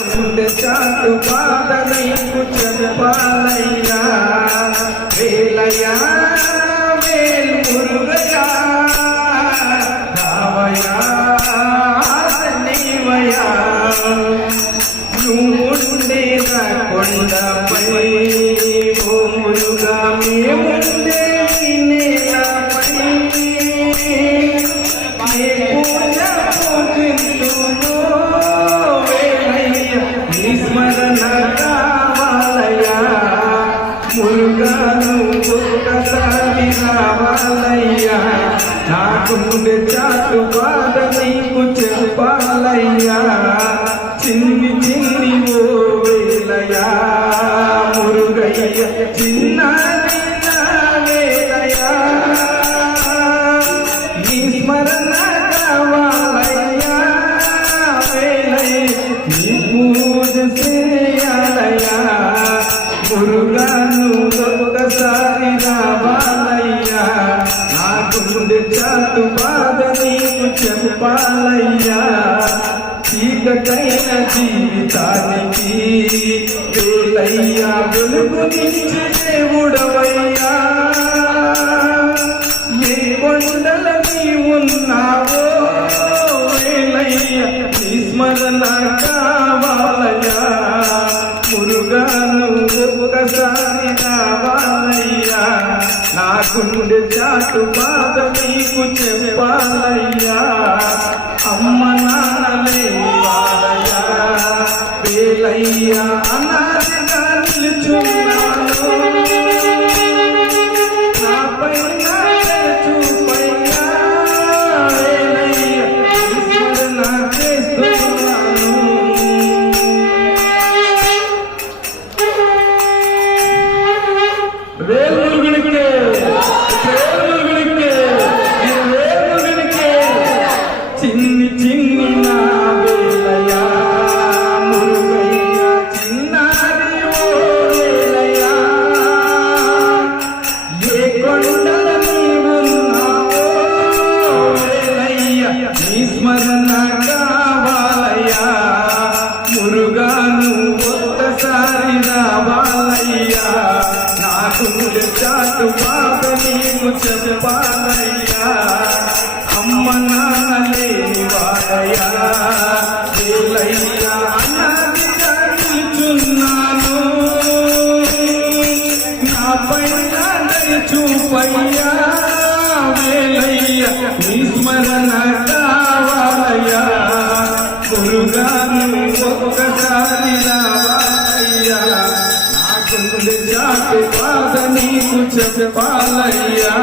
చాటు బాధ నీకు చెప్పాలయ్యా వేలయ్యా వేల్ మురుగయ్యా రావయ్యా నీవయ్యా నువ్వుండేద కొండపై ఓ మురుగా మేముండే నేలపై పూజ పూజించును స్మరణ కావాలయ్యా మురుగాను ఒక్కసారి రావాలయ్యా నాకుండే చాటు బాధ నీకు చెప్పాలయ్యా చిన్ని చిన్ని ఓ వేలయ్యా మురుగయ్య చిన్నది నా వేలయ్యా నీ స్మరణ కావాలయ్యా వేలయ్య నీ పూజ చేయాలయ్యా మురుగాను ఒక్కసారి రావాలయ్యా నాకుండే చాటు బాధ నీకు చెప్పాలయ్యా చీకటైన జీవితానికి వేలయ్యా వెలుగునిచ్చే దేవుడవయ్యా ఏ కొండల నీవున్నావో వేలయ్యా నీ స్మరణ కావాలయ్యా మురుగాను ఒక్కసారి రావాలయ్యా నాకుండే చాటు బాధ నీకు చెప్పాలయ్యా అమ్మ నాన్నలే వారయ్యా వేలయ్యా అనాథగా నిలుచున్నాను నాపై చూపయ్యా వేలయ్యా స్మరణ చేస్తున్నాను వేలుగుడికే చిన్ని చిన్ని నా వేలయ్యా మురుగయ్యా చిన్నారి ఓ వేలయ్యా ఏ కొండల నీవున్నావో వేలయ్యా నీ స్మరణ కావాలయ్యా మురుగాను ఒక్కసారి రావాలయ్యా నాకుండే చాటు బాధ నీకు చెప్పాలయ్యా అమ్మ నాన్నలేని వాడయ్యా వేలయ్యా అన్నదిగా నిల్చున్నాను నాపై చూపయ్యా వేలయ్యా నీ స్మరణ కావాలయ్యా మురుగాను ఒక్కసారి రావాలయ్యా నాకుండే చాటు బాధ నీకు చెప్పాలయ్యా